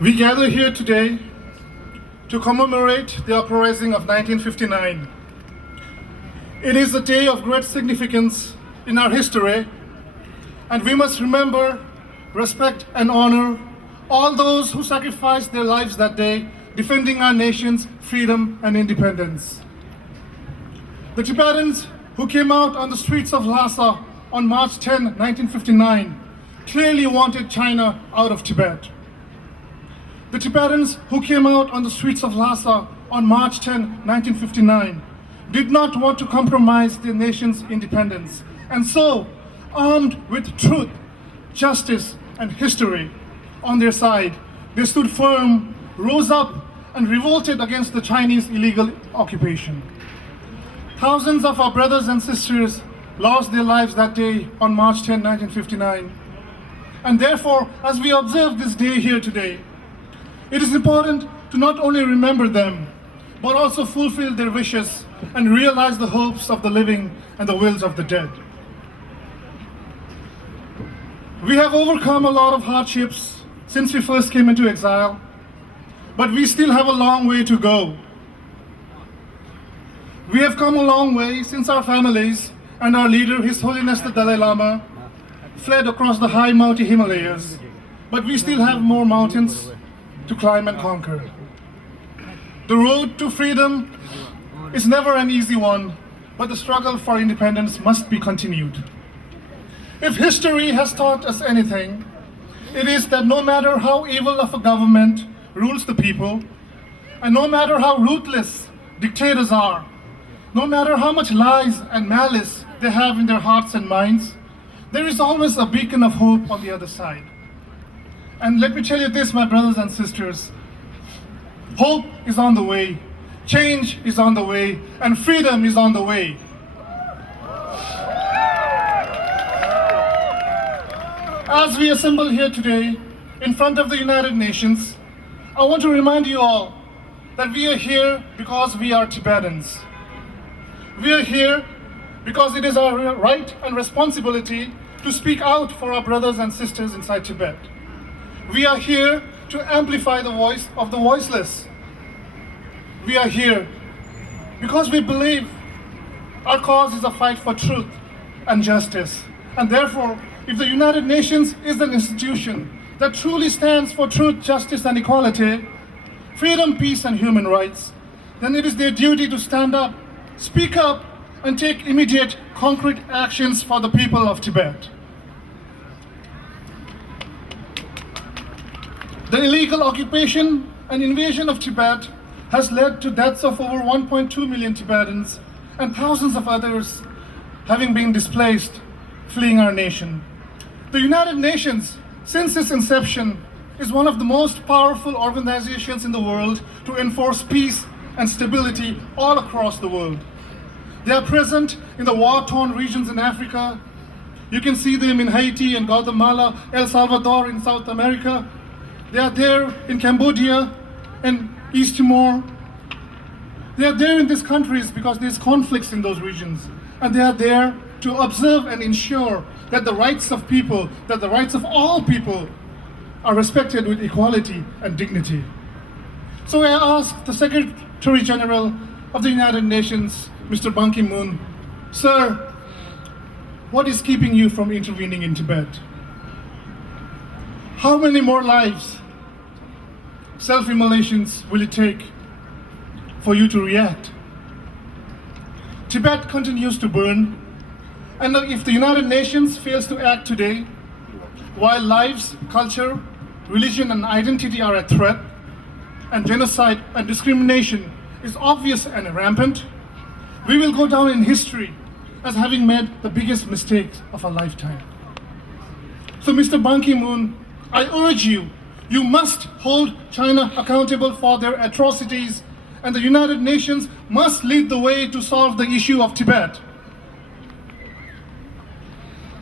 We gather here today to commemorate the Uprising of 1959. It is a day of great significance in our history, and we must remember, respect, and honor all those who sacrificed their lives that day, defending our nation's freedom and independence. The Tibetans who came out on the streets of Lhasa on March 10, 1959, clearly wanted China out of Tibet. The Tibetans who came out on the streets of Lhasa on March 10, 1959, did not want to compromise their nation's independence. And so, armed with truth, justice, and history on their side, they stood firm, rose up, and revolted against the Chinese illegal occupation. Thousands of our brothers and sisters lost their lives that day on March 10, 1959. And therefore, as we observe this day here today, it is important to not only remember them, but also fulfill their wishes and realize the hopes of the living and the wills of the dead. We have overcome a lot of hardships since we first came into exile, but we still have a long way to go. We have come a long way since our families and our leader, His Holiness the Dalai Lama, fled across the high mighty Himalayas, but we still have more mountains to climb and conquer. The road to freedom is never an easy one, but the struggle for independence must be continued. If history has taught us anything, it is that no matter how evil of a government rules the people, and no matter how ruthless dictators are, no matter how much lies and malice they have in their hearts and minds, there is always a beacon of hope on the other side. And let me tell you this, my brothers and sisters, hope is on the way, change is on the way, and freedom is on the way. As we assemble here today in front of the United Nations, I want to remind you all that we are here because we are Tibetans. We are here because it is our right and responsibility to speak out for our brothers and sisters inside Tibet. We are here to amplify the voice of the voiceless. We are here because we believe our cause is a fight for truth and justice. And therefore, if the United Nations is an institution that truly stands for truth, justice, and equality, freedom, peace, and human rights, then it is their duty to stand up, speak up, and take immediate, concrete actions for the people of Tibet. The illegal occupation and invasion of Tibet has led to deaths of over 1.2 million Tibetans and thousands of others having been displaced, fleeing our nation. The United Nations, since its inception, is one of the most powerful organizations in the world to enforce peace and stability all across the world. They are present in the war-torn regions in Africa. You can see them in Haiti and Guatemala, El Salvador in South America. They are there in Cambodia and East Timor. They are there in these countries because there's conflicts in those regions. And they are there to observe and ensure that the rights of people, that the rights of all people are respected with equality and dignity. So I ask the Secretary General of the United Nations, Mr. Ban Ki-moon, sir, what is keeping you from intervening in Tibet? How many more lives, self-immolations will it take for you to react? Tibet continues to burn, and if the United Nations fails to act today, while lives, culture, religion, and identity are at threat, and genocide and discrimination is obvious and rampant, we will go down in history as having made the biggest mistakes of our lifetime. So Mr. Ban Ki-moon, I urge you, you must hold China accountable for their atrocities, and the United Nations must lead the way to solve the issue of Tibet.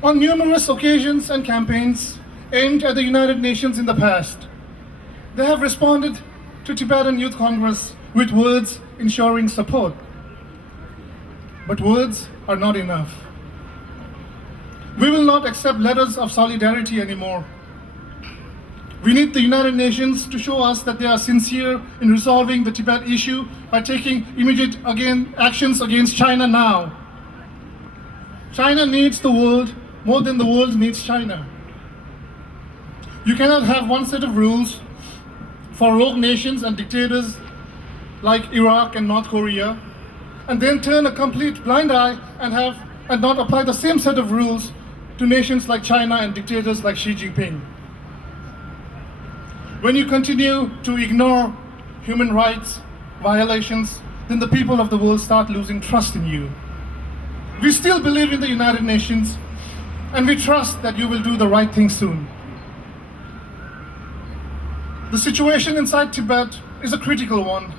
On numerous occasions and campaigns aimed at the United Nations in the past, they have responded to Tibetan Youth Congress with words ensuring support. But words are not enough. We will not accept letters of solidarity anymore. We need the United Nations to show us that they are sincere in resolving the Tibet issue by taking immediate actions against China now. China needs the world more than the world needs China. You cannot have one set of rules for rogue nations and dictators like Iraq and North Korea, and then turn a complete blind eye and not apply the same set of rules to nations like China and dictators like Xi Jinping. When you continue to ignore human rights violations, then the people of the world start losing trust in you. We still believe in the United Nations, and we trust that you will do the right thing soon. The situation inside Tibet is a critical one.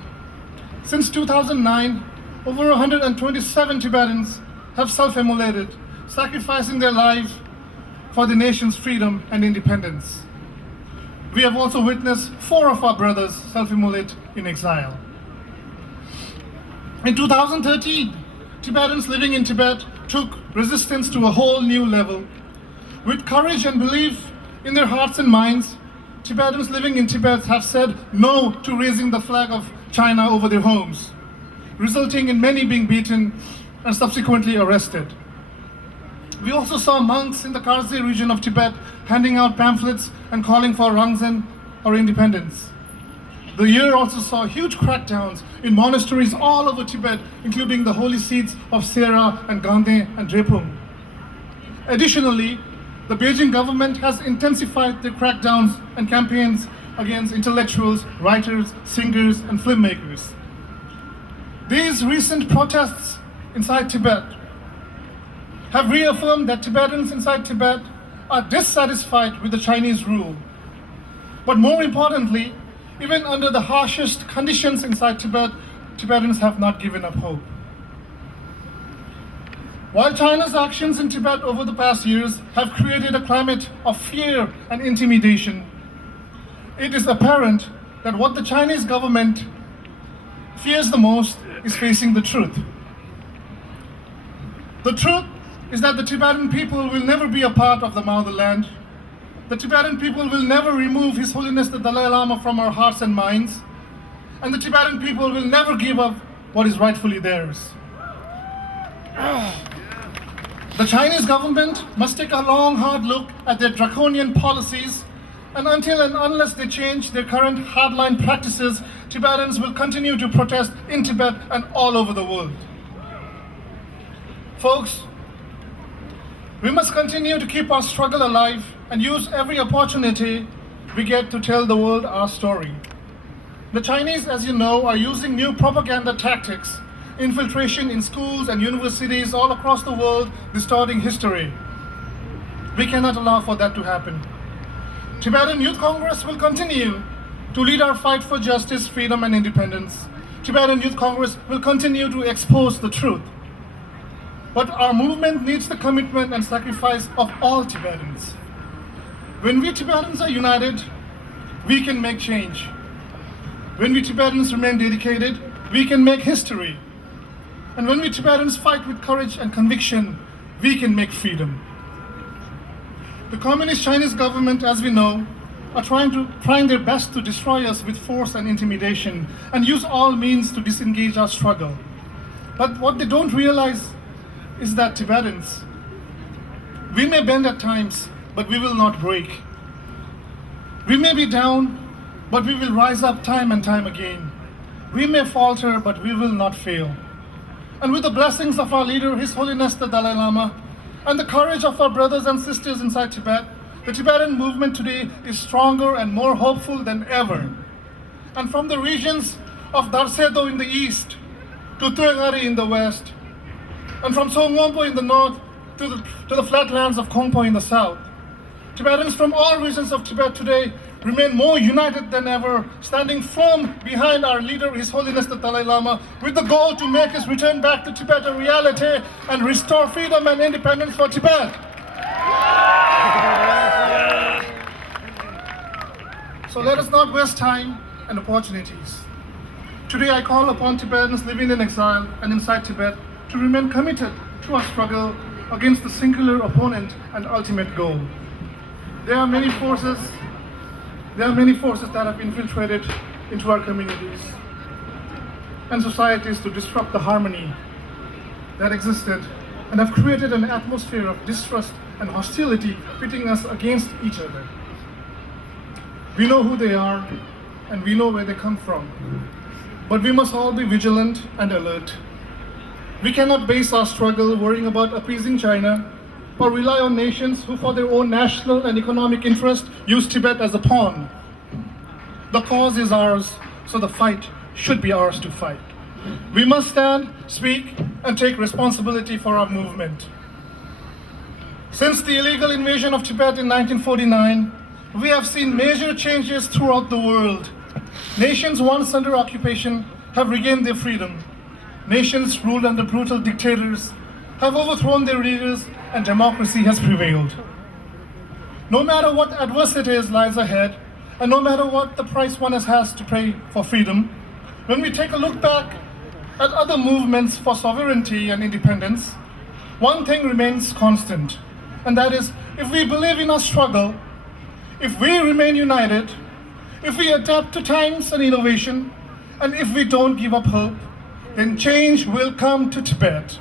Since 2009, over 127 Tibetans have self-immolated, sacrificing their lives for the nation's freedom and independence. We have also witnessed 4 of our brothers self-immolate in exile. In 2013, Tibetans living in Tibet took resistance to a whole new level. With courage and belief in their hearts and minds, Tibetans living in Tibet have said no to raising the flag of China over their homes, resulting in many being beaten and subsequently arrested. We also saw monks in the Karzai region of Tibet handing out pamphlets and calling for Rangzhen or independence. The year also saw huge crackdowns in monasteries all over Tibet, including the holy seats of Sera and Gandhi and Drepung. Additionally, the Beijing government has intensified their crackdowns and campaigns against intellectuals, writers, singers, and filmmakers. These recent protests inside Tibet have reaffirmed that Tibetans inside Tibet are dissatisfied with the Chinese rule. But more importantly, even under the harshest conditions inside Tibet, Tibetans have not given up hope. While China's actions in Tibet over the past years have created a climate of fear and intimidation, it is apparent that what the Chinese government fears the most is facing the truth. The truth is that the Tibetan people will never be a part of the motherland. The Tibetan people will never remove His Holiness the Dalai Lama from our hearts and minds. And the Tibetan people will never give up what is rightfully theirs. The Chinese government must take a long, hard look at their draconian policies, and until and unless they change their current hardline practices, Tibetans will continue to protest in Tibet and all over the world. Folks, we must continue to keep our struggle alive and use every opportunity we get to tell the world our story. The Chinese, as you know, are using new propaganda tactics, infiltration in schools and universities all across the world, distorting history. We cannot allow for that to happen. Tibetan Youth Congress will continue to lead our fight for justice, freedom, and independence. Tibetan Youth Congress will continue to expose the truth. But our movement needs the commitment and sacrifice of all Tibetans. When we Tibetans are united, we can make change. When we Tibetans remain dedicated, we can make history. And when we Tibetans fight with courage and conviction, we can make freedom. The Communist Chinese government, as we know, are trying their best to destroy us with force and intimidation and use all means to disengage our struggle. But what they don't realize is that Tibetans, we may bend at times, but we will not break. We may be down, but we will rise up time and time again. We may falter, but we will not fail. And with the blessings of our leader, His Holiness the Dalai Lama, and the courage of our brothers and sisters inside Tibet, the Tibetan movement today is stronger and more hopeful than ever. And from the regions of Darsedo in the east to Tuegari in the west, and from Songwonpo in the north to the flatlands of Kongpo in the south, Tibetans from all regions of Tibet today remain more united than ever, standing firm behind our leader, His Holiness the Dalai Lama, with the goal to make his return back to Tibet a reality and restore freedom and independence for Tibet. So let us not waste time and opportunities. Today I call upon Tibetans living in exile and inside Tibet to remain committed to our struggle against the singular opponent and ultimate goal. There are many forces that have infiltrated into our communities and societies to disrupt the harmony that existed and have created an atmosphere of distrust and hostility pitting us against each other. We know who they are and we know where they come from, but we must all be vigilant and alert. We cannot base our struggle worrying about appeasing China or rely on nations who for their own national and economic interest use Tibet as a pawn. The cause is ours, so the fight should be ours to fight. We must stand, speak, and take responsibility for our movement. Since the illegal invasion of Tibet in 1949, we have seen major changes throughout the world. Nations once under occupation have regained their freedom. Nations ruled under brutal dictators have overthrown their leaders and democracy has prevailed. No matter what adversities lies ahead, and no matter what the price one has to pay for freedom, when we take a look back at other movements for sovereignty and independence, one thing remains constant, and that is, if we believe in our struggle, if we remain united, if we adapt to times and innovation, and if we don't give up hope, then change will come to Tibet.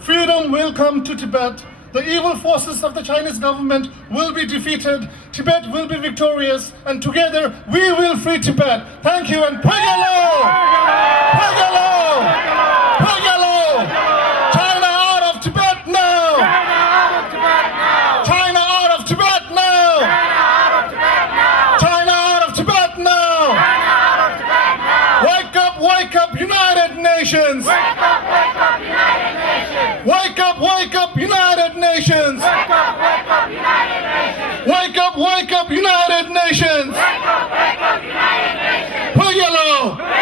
Freedom will come to Tibet. The evil forces of the Chinese government will be defeated. Tibet will be victorious, and together we will free Tibet. Thank you and Pagalo! Pagalo! Pagalo! China out of Tibet now! China out of Tibet now! China out of Tibet now! Wake up, United Nations! Wake up, United Nations! Wake up, United Nations! Wake up, United Nations! Pagalo!